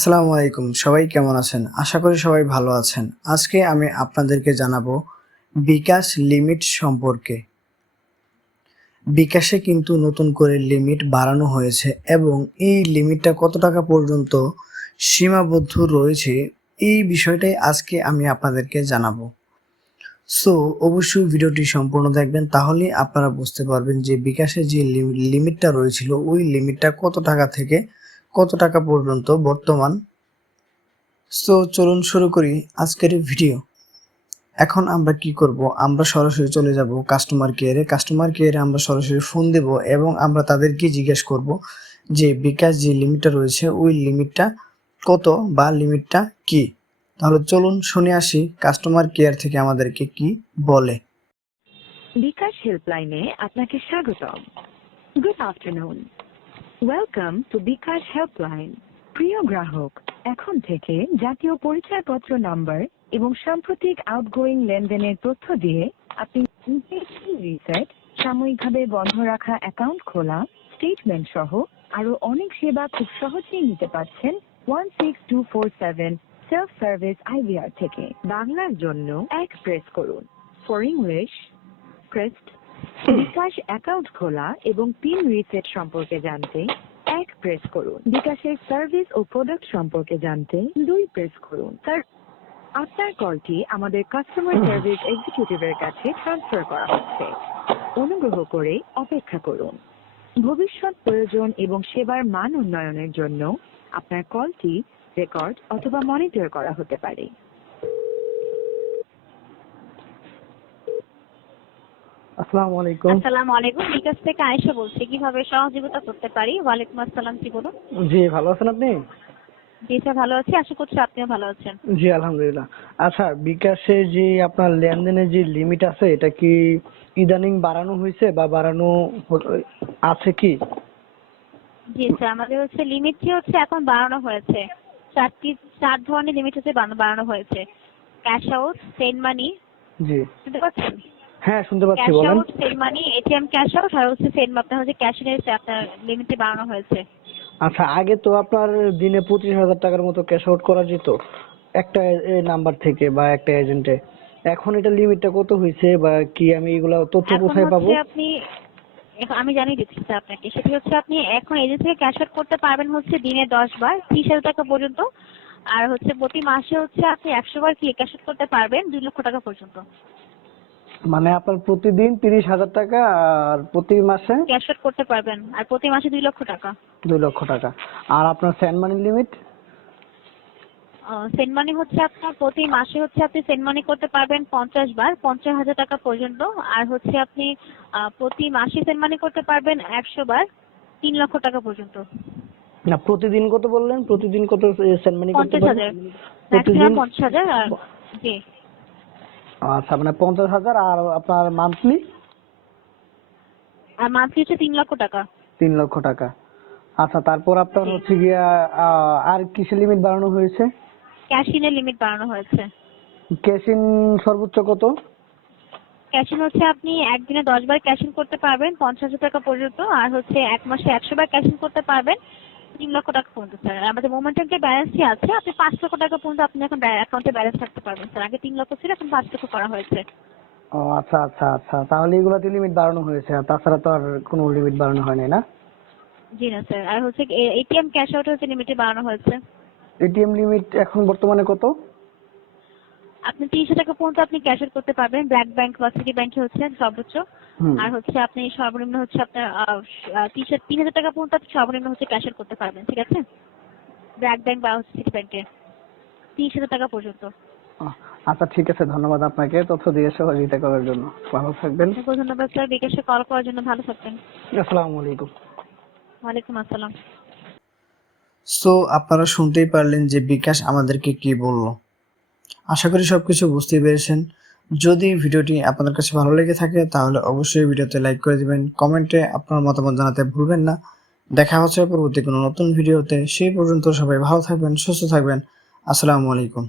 আসসালামু আলাইকুম, সবাই কেমন আছেন? আশা করি সবাই ভালো আছেন। আজকে আমি আপনাদেরকে জানাবো বিকাশ লিমিট সম্পর্কে। বিকাশে কিন্তু নতুন করে লিমিট বাড়ানো হয়েছে এবং এই লিমিটটা কত টাকা পর্যন্ত সীমাবদ্ধ রয়েছে এই বিষয়টাই আজকে আমি আপনাদেরকে জানাবো। সো অবশ্যই ভিডিওটি সম্পূর্ণ দেখবেন, তাহলেই আপনারা বুঝতে পারবেন যে বিকাশে যে লিমিটটা রয়েছিল ওই লিমিটটা কত টাকা থেকে কত টাকা পর্যন্ত বর্তমান। সো চলুন শুরু করি আজকের ভিডিও। এখন আমরা কি করব, আমরা সরাসরি চলে যাব কাস্টমার কেয়ারে আমরা সরাসরি ফোন দেব এবং আমরা তাদেরকে জিজ্ঞেস করব যে বিকাশ যে লিমিটটা রয়েছে ওই লিমিটটা কত বা লিমিটটা কি। তাহলে চলুন শুনে আসি কাস্টমার কেয়ার থেকে আমাদেরকে কি বলে। বিকাশ হেল্পলাইনে আপনাকে স্বাগতম। Good afternoon, welcome to bKash helpline. প্রিয় গ্রাহক, এখন থেকে জাতীয় পরিচয়পত্র নাম্বার এবং সাম্প্রতিক আউটগোয়িং লেনদেনের তথ্য দিয়ে আপনি রিসেট, সাময়িকভাবে বন্ধ রাখা অ্যাকাউন্ট খোলা, স্টেটমেন্ট সহ আরো অনেক সেবা খুব সহজেই নিতে পারছেন 16247 সেলফ সার্ভিস আইভিআর থেকে। বাংলার জন্য এক প্রেস করুন, for English press. BKash account খোলা এবং পিন রিসেট সম্পর্কে জানতে এক প্রেস করুন। বিকাশের সার্ভিস ও প্রোডাক্ট সম্পর্কে জানতে 2 প্রেস করুন। স্যার, আপনার কলটি আমাদের কাস্টমার সার্ভিস এক্সিকিউটিভের কাছে ট্রান্সফার করা হচ্ছে। অনুগ্রহ করে অপেক্ষা করুন। ভবিষ্যৎ প্রয়োজন এবং সেবার মান উন্নয়নের জন্য আপনার কলটি রেকর্ড অথবা মনিটর করা হতে পারে। আসসালামু আলাইকুম। আসসালামু আলাইকুম, বিকাশ থেকে আয়েশা বলছি। কিভাবে সহযোগিতা করতে পারি? ওয়ালাইকুম আসসালাম, জি বলুন। জি, ভালো আছেন আপনি? জি স্যার, ভালো আছি, আশা করছি আপনিও ভালো আছেন। জি, আলহামদুলিল্লাহ। আচ্ছা, বিকাশে যে আপনার লেনদেনের যে লিমিট আছে এটা কি ইদানিং বাড়ানো হয়েছে বা বাড়ানো আছে কি? জি স্যার, আমাদের লিমিটটি এখন বাড়ানো হয়েছে। চার ধরনের লিমিট বাড়ানো হয়েছে। Cash out, send money. জি, শুনতে পাচ্ছেন? হ্যাঁ শুনতে পাচ্ছি, ক্যাশ বলেন। Out, send money, ATM cash out আর সেন্ড আপনার ক্যাশ নিয়ে আপনার লিমিটটি বাড়ানো হয়েছে। আচ্ছা, আগে তো আপনার দিনে 25,000 টাকার মতো ক্যাশ আউট করা যেত একটা নাম্বার থেকে বা একটা এজেন্টে। এখন এটা লিমিটটা কত হয়েছে বা কি, আমি এগুলা তথ্য এখন কোথায় পাবো? আমি জানিয়ে দিচ্ছি স্যার আপনাকে। সেটি আপনি এখন এজেন্সি থেকে ক্যাশ আউট করতে পারবেন দিনে 10 বার 30,000 টাকা পর্যন্ত। আর প্রতি মাসে আপনি 100 বার ক্যাশ আউট করতে পারবেন 2 লক্ষ টাকা পর্যন্ত। মানে আপনার প্রতিদিন 30,000 টাকা আর প্রতি মাসে ক্যাশ আউট করতে পারবেন, আর প্রতি মাসে 2 লক্ষ টাকা। 2 লক্ষ টাকা। আর আপনার send money limit? Send money আপনার প্রতি মাসে আপনি সেন্ড মানি করতে পারবেন 50 বার 50,000 টাকা পর্যন্ত। আর আপনি প্রতি মাসে সেন্ড মানি করতে পারবেন 100 বার 3 লক্ষ টাকা পর্যন্ত। না, প্রতিদিন কত বললেন? প্রতিদিন কত সেন্ড মানি করতে 50,000, পারবেন? ম্যাক্সিমাম 50,000। আর জি, আচ্ছা, মানে 50,000। আর আপনার মান্থলি? আর মান্থলি 3 লক্ষ টাকা। 3 লক্ষ টাকা। আচ্ছা, তারপর আপনার জি। গিয়া আর কিসের লিমিট বাড়ানো হয়েছে? ক্যাশ ইনের লিমিট বাড়ানো হয়েছে। ক্যাশ ইন সর্বোচ্চ কত? ক্যাশ ইন আপনি একদিনে 10 বার ক্যাশ ইন করতে পারবেন 50,000 টাকা পর্যন্ত। আর এক মাসে 100 বার ক্যাশ ইন করতে পারবেন 3 লক্ষ টাকা পর্যন্ত স্যার। আর আমাদের মোমেন্টাম যে ব্যালেন্সই আছে, আপনি 5 লক্ষ টাকা পর্যন্ত আপনি এখন অ্যাকাউন্টে ব্যালেন্স রাখতে পারবেন স্যার। আগে 3 লক্ষ ছিল, এখন 5 লক্ষ করা হয়েছে। ও আচ্ছা আচ্ছা আচ্ছা, তাহলে এগুলাতে লিমিট বাড়ানো হয়েছে, আর তাছাড়া তো আর কোনো লিমিট বাড়ানো হয় নাই, না? জি না স্যার। আর এটিএম ক্যাশ আউট লিমিটে বাড়ানো হয়েছে। এটিএম লিমিট এখন বর্তমানে কত? আপনি 30,000 টাকা পর্যন্ত আপনি ক্যাশ আউট করতে পারবেন ব্র্যাক ব্যাংক বা সিটি ব্যাংকে সর্বোচ্চ। আর আপনি সর্বনিম্ন আপনার 3,000 টাকা পর্যন্ত আপনি সর্বনিম্ন ক্যাশ আউট করতে পারবেন, ঠিক আছে? ব্র্যাক ব্যাংক বা সিটি ব্যাংকে 30,000 টাকা পর্যন্ত। আচ্ছা, ঠিক আছে, ধন্যবাদ আপনাকে তথ্য দিয়ে সহযোগিতা করার জন্য। ভালো থাকবেন। আপনাকে ধন্যবাদ স্যার, বিকাশে কল করার জন্য। ভালো থাকবেন। আসসালামু আলাইকুম। ওয়ালাইকুম আসসালাম। সো আপনারা শুনতেই পারলেন যে বিকাশ আমাদেরকে কি বলল। আশা করি সবকিছু বুঝতে পেরেছেন। যদি ভিডিওটি আপনাদের কাছে ভালো লেগে থাকে তাহলে অবশ্যই ভিডিওতে লাইক করে দিবেন, কমেন্টে আপনার মতামত জানাতে ভুলবেন না। দেখা হচ্ছে পরবর্তী কোনো নতুন ভিডিওতে। সেই পর্যন্ত সবাই ভালো থাকবেন, সুস্থ থাকবেন। আসসালামু আলাইকুম।